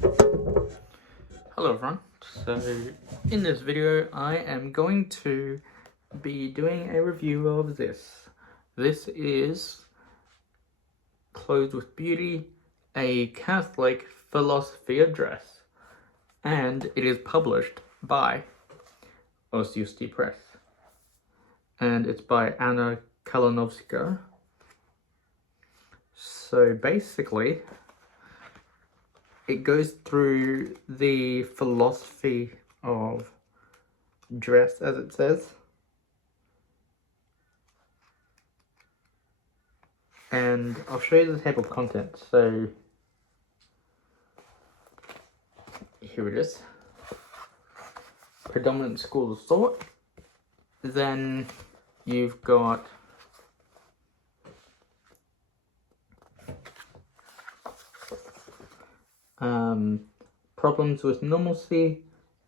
Hello everyone, so in this video I am going to be doing a review of this. This is Clothed with Beauty, a Catholic philosophy address, and it is published by Ostiusti Press, and it's by Anna Kalinovska. So basically, it goes through the philosophy of dress, as it says, and I'll show you the table of contents. So here it is. Predominant schools of thought. Then you've got problems with normalcy,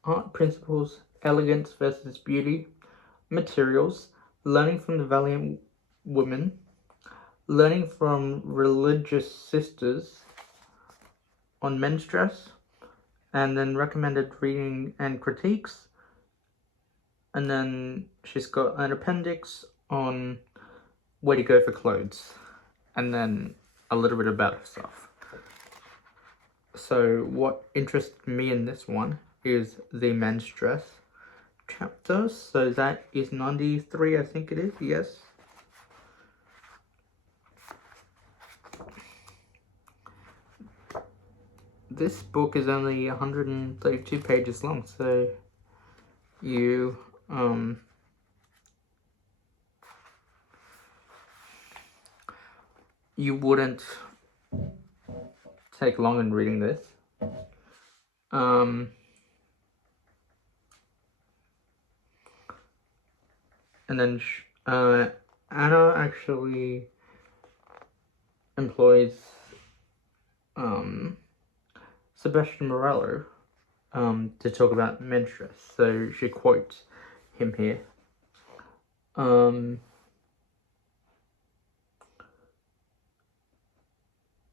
art principles, elegance versus beauty, materials, learning from the valiant women, learning from religious sisters on men's dress, and then recommended reading and critiques. And then she's got an appendix on where to go for clothes, and then a little bit about herself. So what interested me in this one is the men's dress chapter. So that is 93, I think it is, yes. This book is only 132 pages long, so you you wouldn't take long in reading this. And then Anna actually employs Sebastian Morello to talk about men's dress, so she quotes him here.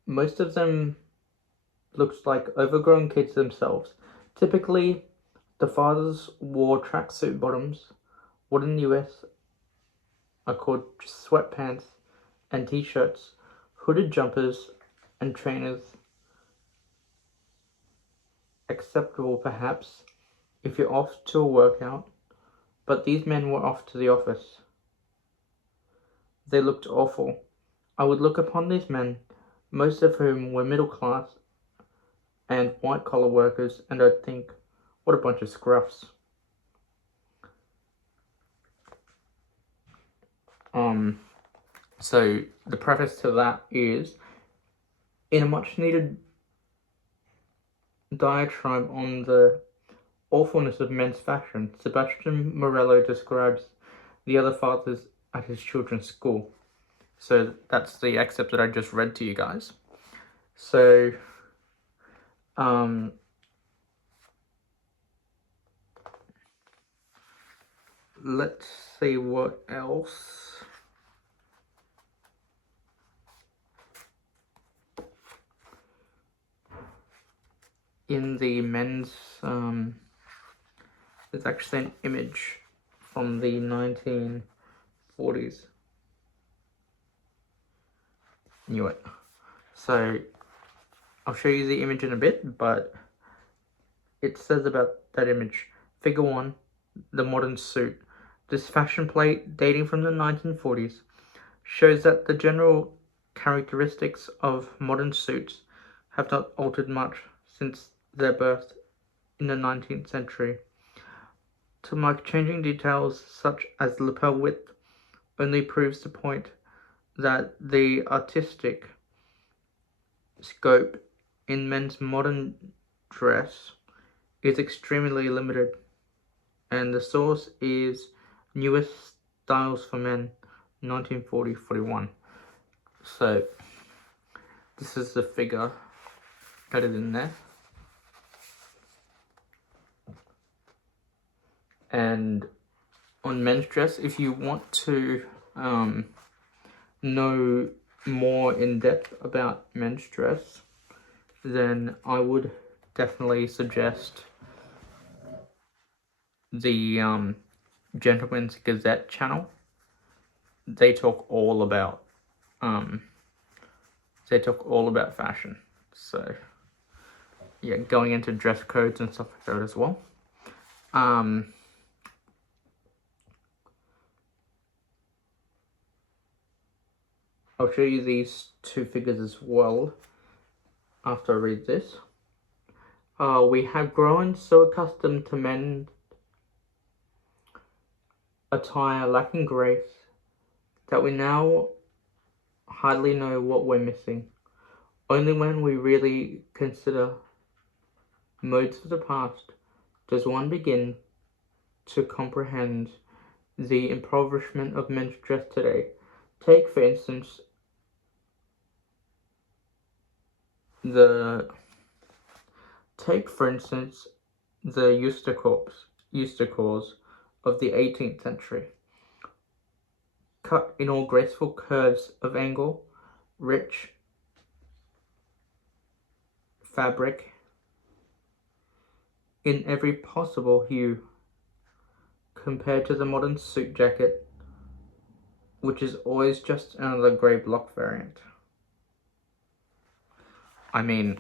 Most of them looks like overgrown kids themselves. Typically, the fathers wore tracksuit bottoms. What in the US are called sweatpants and t-shirts, hooded jumpers, and trainers. Acceptable perhaps if you're off to a workout, but these men were off to the office. They looked awful. I would look upon these men, most of whom were middle class and white-collar workers, and I'd think, what a bunch of scruffs. So the preface to that is, in a much-needed diatribe on the awfulness of men's fashion, Sebastian Morello describes the other fathers at his children's school. So that's the excerpt that I just read to you guys. So, let's see what else. In the men's, there's actually an image from the 1940s. Knew it. So, I'll show you the image in a bit, but it says about that image. Figure 1, the modern suit. This fashion plate, dating from the 1940s, shows that the general characteristics of modern suits have not altered much since their birth in the 19th century. To mark changing details such as lapel width only proves the point that the artistic scope in men's modern dress is extremely limited, and the source is Newest Styles for Men, 1940-41. So this is the figure that is in there. And on men's dress, if you want to know more in depth about men's dress, then I would definitely suggest the Gentleman's Gazette channel. They talk all about fashion. So yeah, going into dress codes and stuff like that as well. I'll show you these two figures as well after I read this. We have grown so accustomed to men's attire lacking grace that we now hardly know what we're missing. Only when we really consider modes of the past does one begin to comprehend the impoverishment of men's dress today. Take, for instance, the Eustacours of the 18th century. Cut in all graceful curves of angle, rich fabric in every possible hue, compared to the modern suit jacket, which is always just another grey block variant. I mean,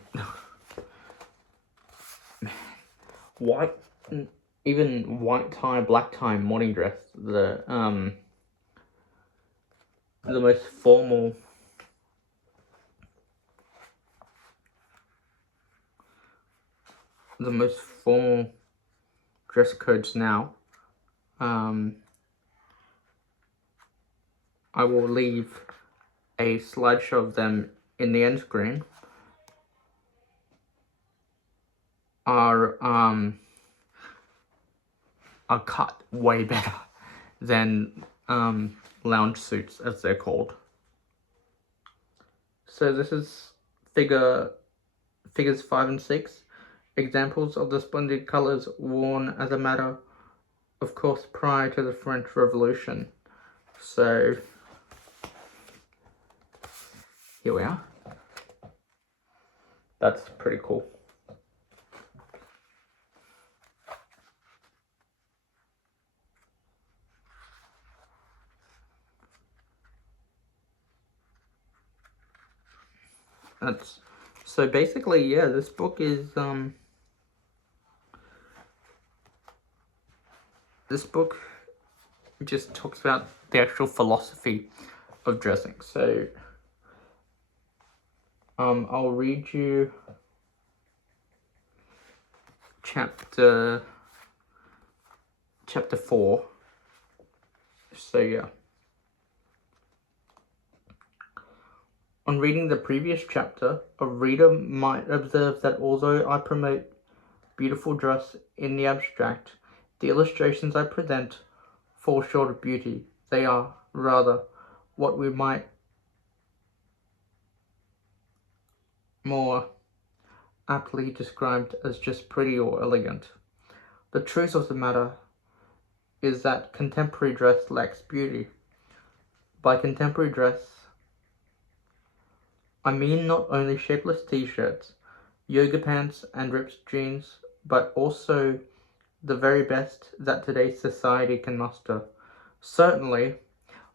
even white tie, black tie, morning dress, the most formal dress codes now. I will leave a slideshow of them in the end screen. Are cut way better than lounge suits, as they're called. So this is figures 5 and 6, examples of the splendid colours worn as a matter of course prior to the French Revolution. So here we are. That's pretty cool. So basically, yeah, this book is this book just talks about the actual philosophy of dressing. So I'll read you chapter 4. So yeah. On reading the previous chapter, a reader might observe that although I promote beautiful dress in the abstract, the illustrations I present fall short of beauty. They are, rather, what we might more aptly described as just pretty or elegant. The truth of the matter is that contemporary dress lacks beauty. By contemporary dress, I mean not only shapeless t-shirts, yoga pants and ripped jeans, but also the very best that today's society can muster. Certainly,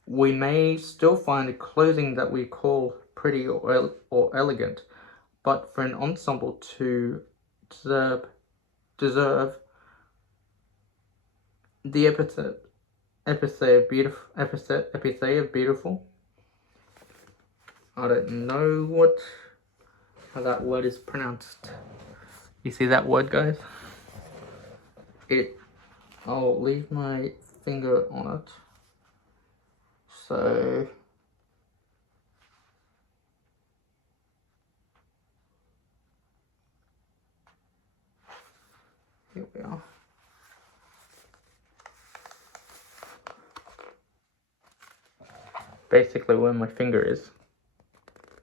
we may still find clothing that we call pretty or elegant, but for an ensemble to deserve the epithet of beautiful. I don't know how that word is pronounced. You see that word, guys? I'll leave my finger on it. So here we are. Basically where my finger is.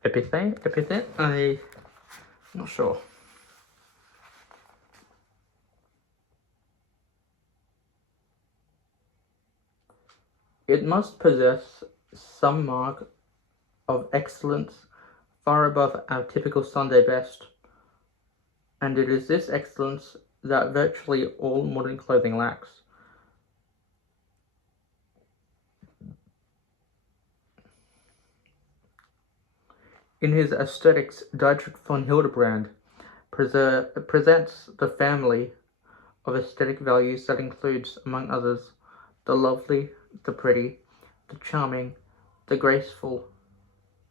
Epithet? I'm not sure. It must possess some mark of excellence far above our typical Sunday best, and it is this excellence that virtually all modern clothing lacks. In his Aesthetics, Dietrich von Hildebrand presents the family of aesthetic values that includes, among others, the lovely, the pretty, the charming, the graceful,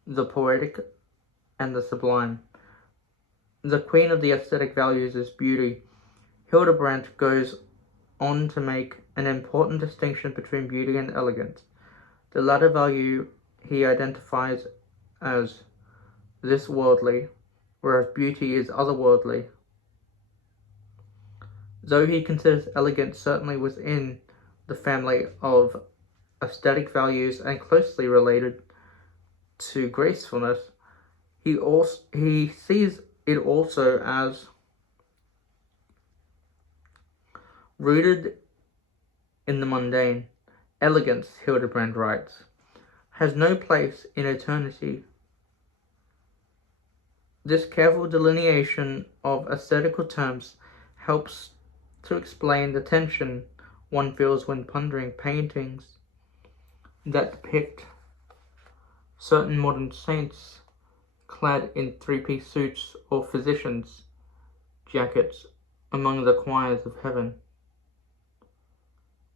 the poetic, and the sublime. The queen of the aesthetic values is beauty. Hildebrand goes on to make an important distinction between beauty and elegance. The latter value he identifies as this worldly, whereas beauty is otherworldly. Though he considers elegance certainly within the family of aesthetic values and closely related to gracefulness, he sees it also as rooted in the mundane. Elegance, Hildebrand writes, has no place in eternity. This careful delineation of aesthetical terms helps to explain the tension one feels when pondering paintings that depict certain modern saints clad in three-piece suits or physicians' jackets among the choirs of heaven.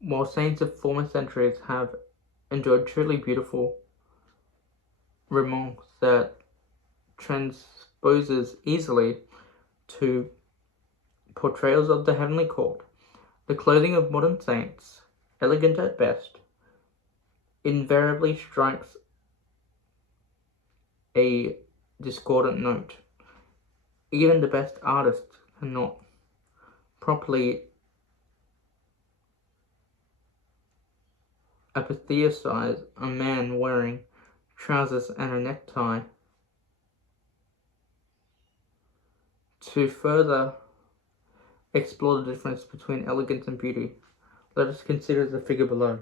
While saints of former centuries have enjoyed truly beautiful remarks that transposes easily to portrayals of the heavenly court, the clothing of modern saints, elegant at best, invariably strikes a discordant note. Even the best artists cannot properly apatheosize a man wearing trousers and a necktie. To further explore the difference between elegance and beauty, let us consider the figure below.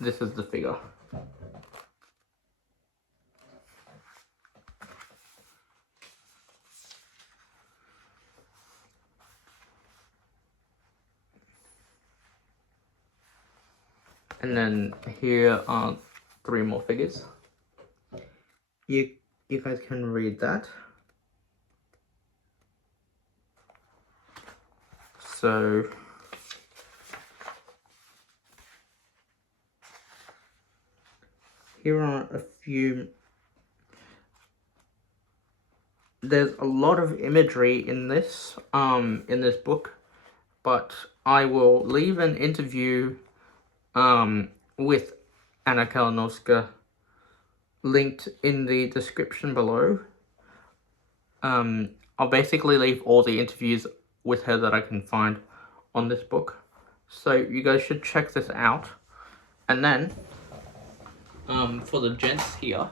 This is the figure. And then here are 3 more figures. You guys can read that. So here are a few. There's a lot of imagery in this book, but I will leave an interview with Anna Kalinowska linked in the description below. I'll basically leave all the interviews with her that I can find on this book, so you guys should check this out. And then for the gents here,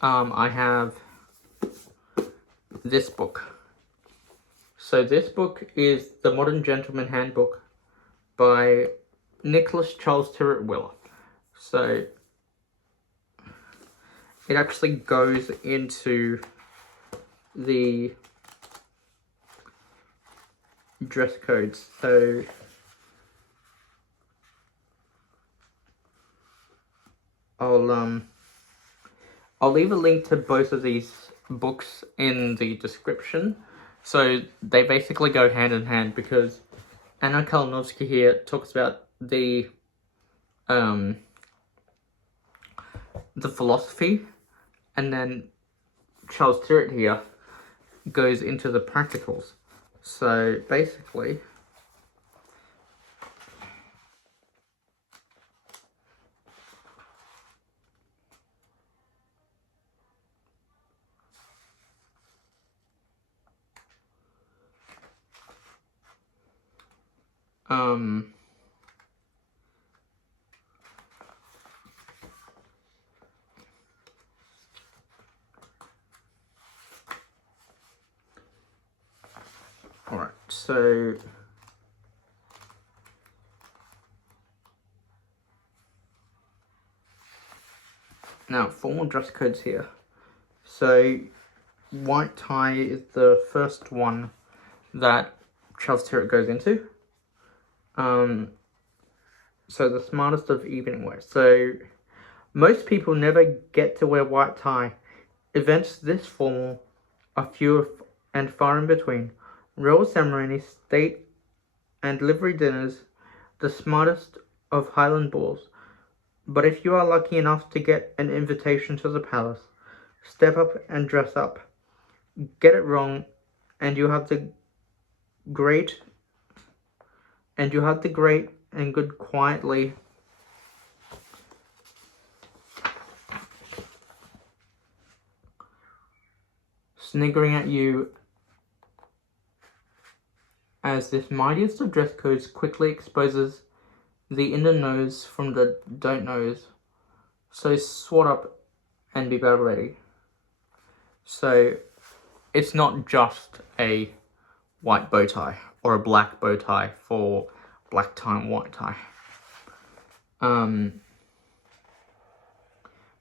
I have this book. So this book is The Modern Gentleman Handbook by Nicholas Charles Tyrwhitt Wheeler. So it actually goes into the dress codes. So I'll leave a link to both of these books in the description. So they basically go hand in hand, because Anna Kalinowska here talks about the philosophy, and then Charles Tyrwhitt here goes into the practicals. So basically, alright, so Now, formal dress codes here. So, white tie is the first one that Charles Tyrwhitt goes into. So the smartest of evening wear. So, most people never get to wear white tie. Events this formal are few and far in between. Royal ceremonies, state and livery dinners, the smartest of Highland balls. But if you are lucky enough to get an invitation to the palace, step up and dress up. Get it wrong, and you have the great and good quietly sniggering at you as this mightiest of dress codes quickly exposes the inner nose from the don't knows. So swat up and be battle ready. So it's not just a white bow tie or a black bow tie for black tie and white tie.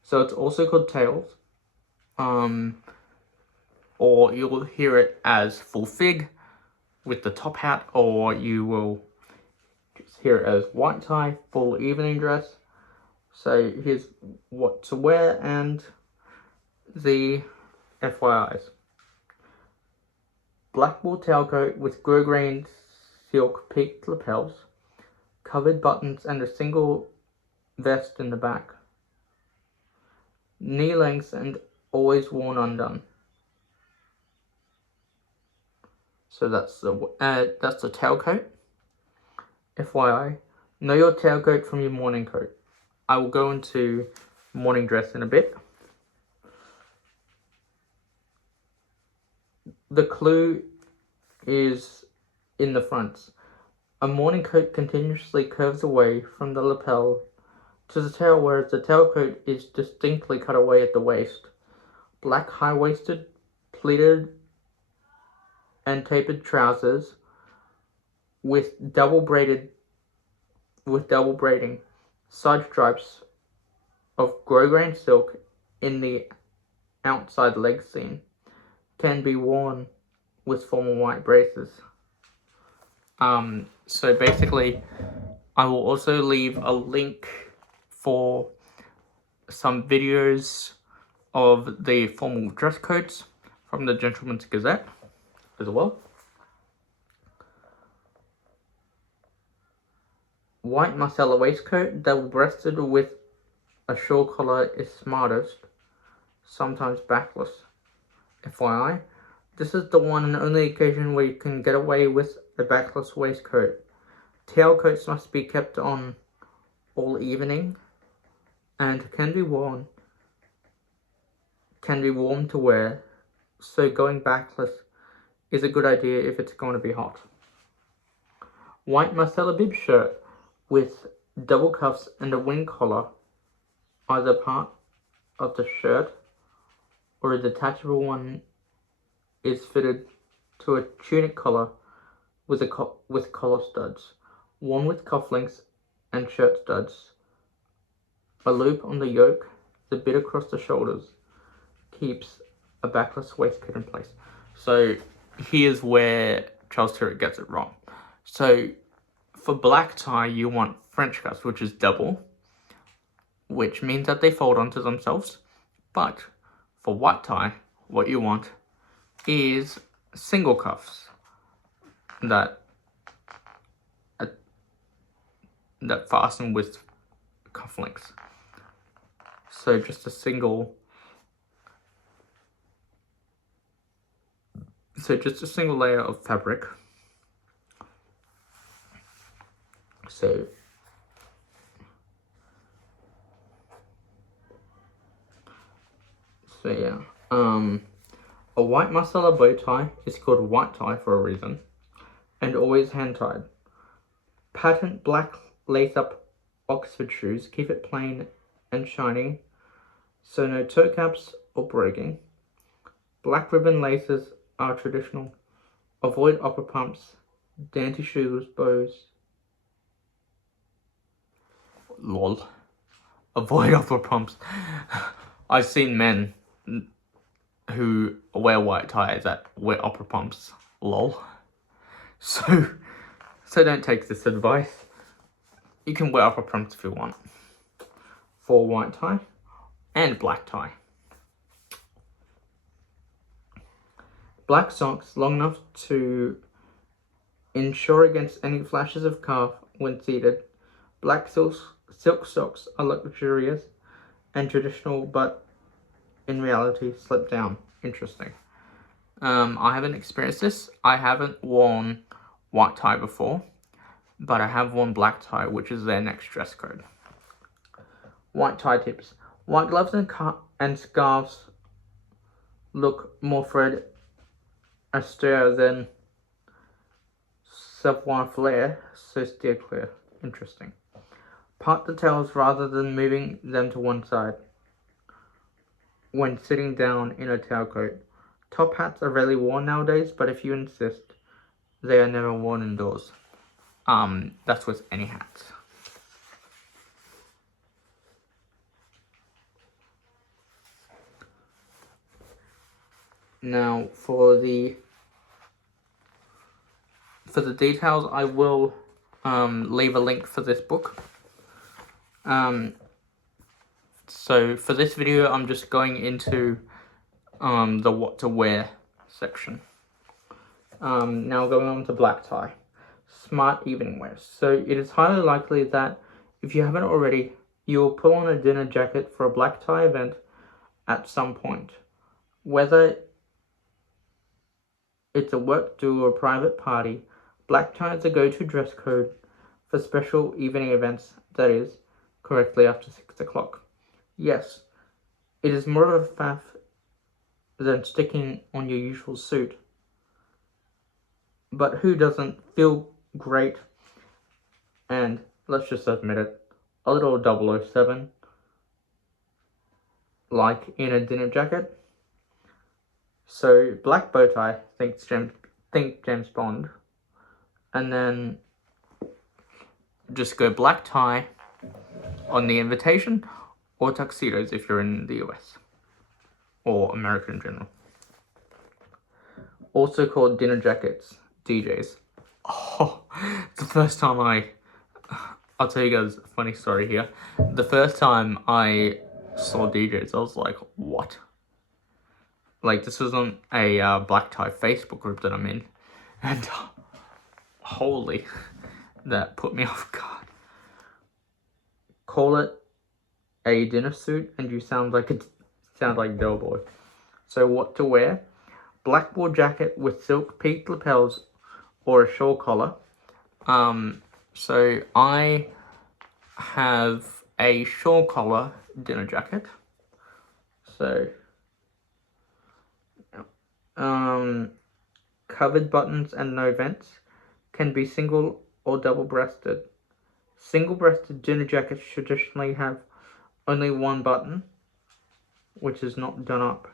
So it's also called tails. Or you'll hear it as full fig with the top hat, or you will just hear it as white tie, full evening dress. So here's what to wear and the FYIs. Black wool tailcoat with grosgrain silk peaked lapels, covered buttons and a single vest in the back. Knee lengths and always worn undone. So that's the tailcoat. FYI, know your tailcoat from your morning coat. I will go into morning dress in a bit. The clue is in the fronts. A morning coat continuously curves away from the lapel to the tail, whereas the tailcoat is distinctly cut away at the waist. Black high-waisted, pleated and tapered trousers with double braiding, side stripes of grosgrain silk in the outside leg seam can be worn with formal white braces. So basically, I will also leave a link for some videos of the formal dress codes from the Gentleman's Gazette as well. White Marcella waistcoat, double-breasted with a shawl collar is smartest, sometimes backless. FYI, this is the one and only occasion where you can get away with a backless waistcoat. Tailcoats must be kept on all evening and can be warm to wear, so going backless is a good idea if it's going to be hot. White Marcella bib shirt with double cuffs and a wing collar, either part of the shirt or a detachable one is fitted to a tunic collar with collar studs, one with cufflinks and shirt studs. A loop on the yoke, the bit across the shoulders, keeps a backless waistcoat in place. So here's where Charles Tyrwhitt gets it wrong. So for black tie, you want French cuffs, which is double, which means that they fold onto themselves. But for white tie, what you want is single cuffs that fasten with cufflinks. So just a single layer of fabric. So yeah, a white Marcella bow tie is called white tie for a reason, and always hand tied. Patent black lace-up Oxford shoes keep it plain and shiny, so no toe caps or breaking. Black ribbon laces are traditional. Avoid opera pumps, dainty shoes, bows. Lol. Avoid opera pumps. I've seen men who wear white ties that wear opera pumps. Lol. So don't take this advice. You can wear opera pumps if you want. For white tie and black tie. Black socks long enough to ensure against any flashes of calf when seated. Black silk socks are luxurious and traditional, but in reality slip down. Interesting. I haven't experienced this. I haven't worn white tie before, but I have worn black tie, which is their next dress code. White tie tips. White gloves and scarves look more thread austere than savoir-faire, so steer clear. Interesting. Part the tails rather than moving them to one side when sitting down in a tailcoat. Top hats are rarely worn nowadays, but if you insist, they are never worn indoors. That's with any hats. Now, for the details, I will leave a link for this book. So for this video, I'm just going into the what to wear section. Now going on to black tie. Smart evening wear. So it is highly likely that if you haven't already, you will put on a dinner jacket for a black tie event at some point. Whether it's a work do or a private party, black tie is a go-to dress code for special evening events, that is, correctly after 6 o'clock. Yes, it is more of a faff than sticking on your usual suit. But who doesn't feel great? And let's just admit it, a little 007, like in a dinner jacket. So black bow tie, think James Bond, and then just go black tie on the invitation, or tuxedos if you're in the US or America in general. Also called dinner jackets, DJs. Oh, the first time I'll tell you guys a funny story here. The first time I saw DJs, I was like, what? Like, this was on a black tie Facebook group that I'm in, and holy, that put me off guard. Call it a dinner suit, and you sound like Doughboy. So what to wear? Black wool jacket with silk peaked lapels or a shawl collar. So I have a shawl collar dinner jacket. So covered buttons and no vents, can be single or double-breasted. Single-breasted dinner jackets traditionally have only one button, which is not done up.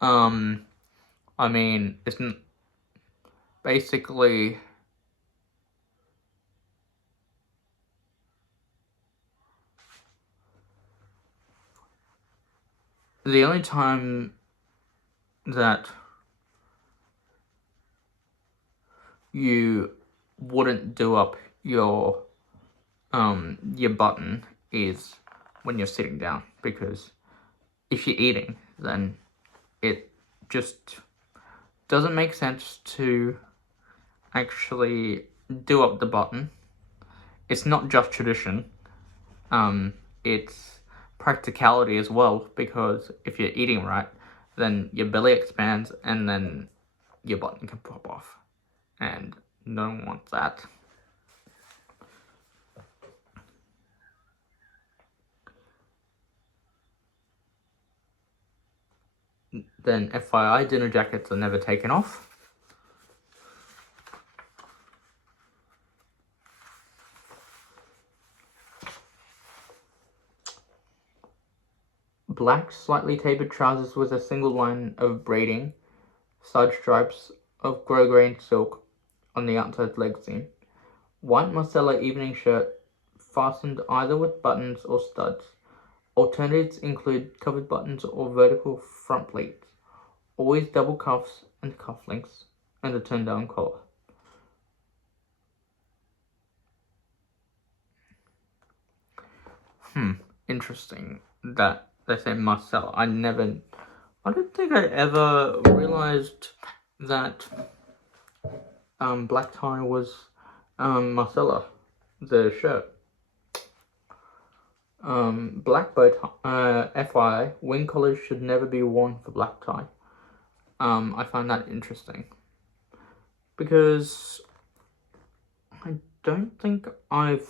I mean, it's basically the only time that you wouldn't do up your button is when you're sitting down, because if you're eating, then it just doesn't make sense to actually do up the button. It's not just tradition, it's practicality as well, because if you're eating right, then your belly expands and then your button can pop off, and no one wants that. Then FYI, dinner jackets are never taken off. Black, slightly tapered trousers with a single line of braiding, side stripes of grosgrain silk on the outside leg seam. White Marcella evening shirt fastened either with buttons or studs, Alternatives include covered buttons or vertical front pleats. Always double cuffs and cufflinks, and a turn-down collar. Interesting that they say Marcella. I don't think I ever realized that black tie was Marcella, the shirt. Black bow tie, FYI, wing collars should never be worn for black tie. I find that interesting because I don't think I've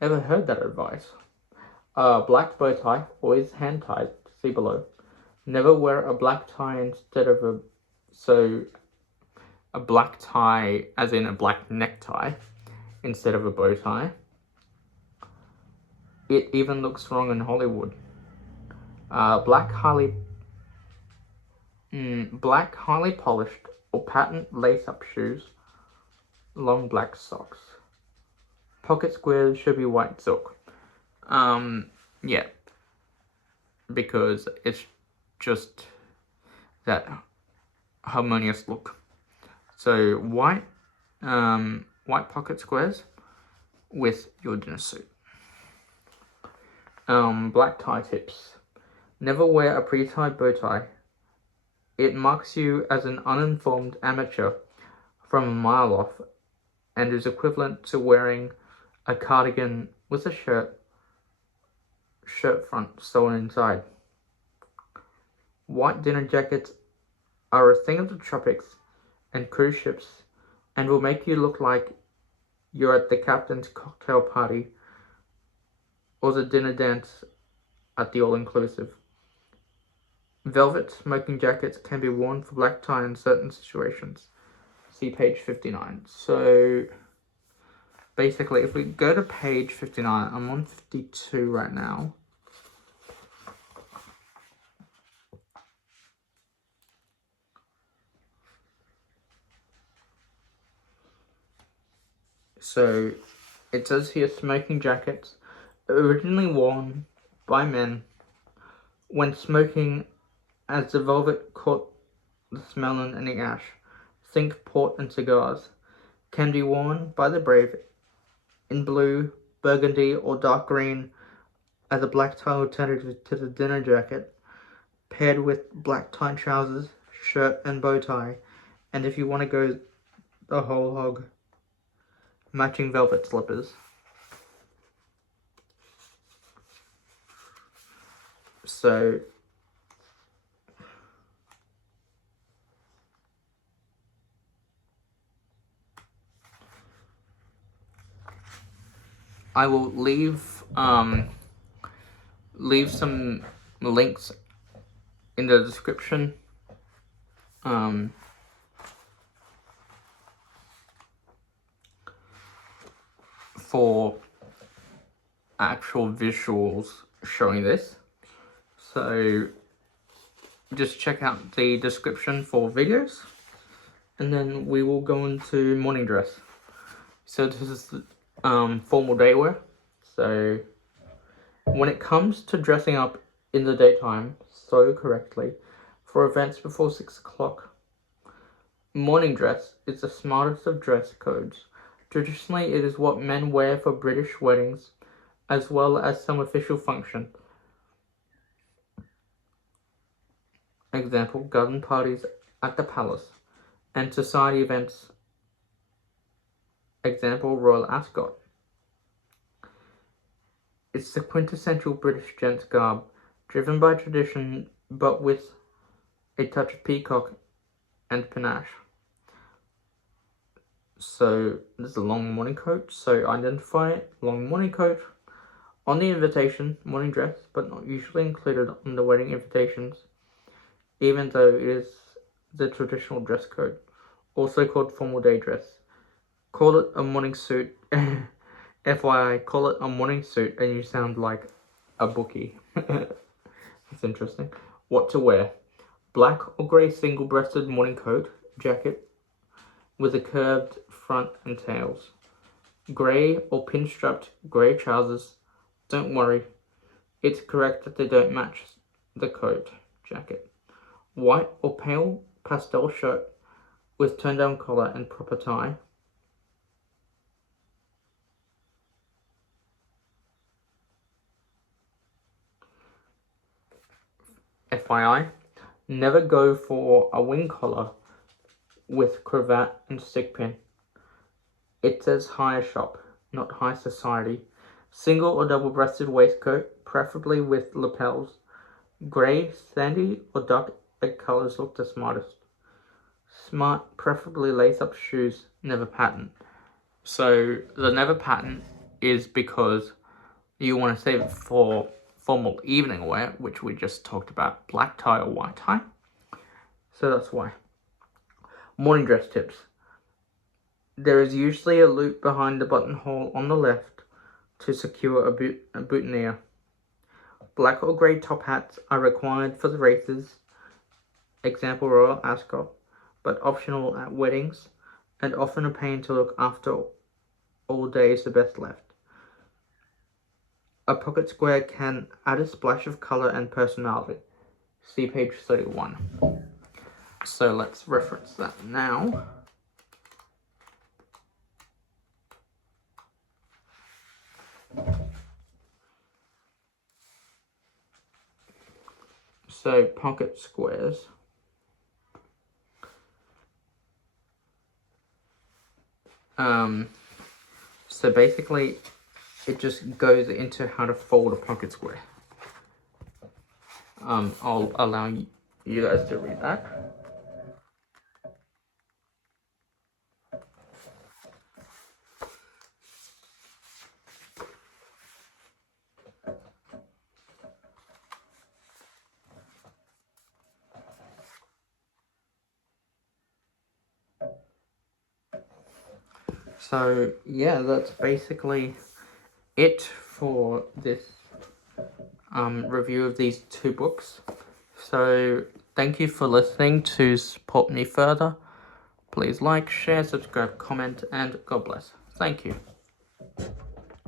ever heard that advice. Black bow tie, always hand tied, see below. Never wear a black tie instead of a black tie as in a black necktie instead of a bow tie. It even looks wrong in Hollywood. Black highly polished or patent lace-up shoes. Long black socks. Pocket squares should be white silk. Yeah, because it's just that harmonious look. So white pocket squares with your dinner suit. Black tie tips. Never wear a pre-tied bow tie. It marks you as an uninformed amateur from a mile off and is equivalent to wearing a cardigan with a shirt front sewn inside. White dinner jackets are a thing of the tropics and cruise ships and will make you look like you're at the captain's cocktail party or the dinner dance at the all-inclusive. Velvet smoking jackets can be worn for black tie in certain situations. See page 59. So basically, if we go to page 59, I'm on 52 right now. So it says here, smoking jackets originally worn by men when smoking, as the velvet caught the smell in any ash. Think port and cigars. Can be worn by the brave in blue, burgundy, or dark green as a black tie alternative to the dinner jacket, paired with black tie trousers, shirt, and bow tie. And if you want to go the whole hog, matching velvet slippers. So I will leave some links in the description for actual visuals showing this. So just check out the description for videos, and then we will go into morning dress. So this is formal day wear. So when it comes to dressing up in the daytime so correctly for events before 6 o'clock, morning dress is the smartest of dress codes. Traditionally, it is what men wear for British weddings, as well as some official function. Example, garden parties at the palace, and society events. Example, Royal Ascot. It's the quintessential British gents garb, driven by tradition, but with a touch of peacock and panache. So there's a long morning coat, so identify it, long morning coat. On the invitation, morning dress, but not usually included on the wedding invitations, even though it is the traditional dress code, also called formal day dress. Call it a morning suit. FYI, call it a morning suit and you sound like a bookie. That's interesting. What to wear. Black or grey single-breasted morning coat, jacket, with a curved front and tails. Grey or pin-strapped grey trousers. Don't worry, It's correct that they don't match the coat jacket. White or pale pastel shirt with turned down collar and proper tie. FYI, never go for a wing collar with cravat and stick pin. It says higher shop, not high society. Single or double-breasted waistcoat, preferably with lapels. Grey, sandy, or dark egg colors look the smartest. Smart, preferably lace-up shoes, never pattern. So the never pattern is because you want to save it for formal evening wear, which we just talked about, black tie or white tie. So that's why. Morning dress tips. There is usually a loop behind the buttonhole on the left to secure a boutonniere. Black or grey top hats are required for the races, example Royal Ascot, but optional at weddings, and often a pain to look after all day is the best left. A pocket square can add a splash of colour and personality. See page 31. So let's reference that now. So pocket squares. So basically it just goes into how to fold a pocket square. I'll allow you guys to read that. So yeah, that's basically it for this review of these two books. So thank you for listening. To support me further, please like, share, subscribe, comment, and God bless. Thank you.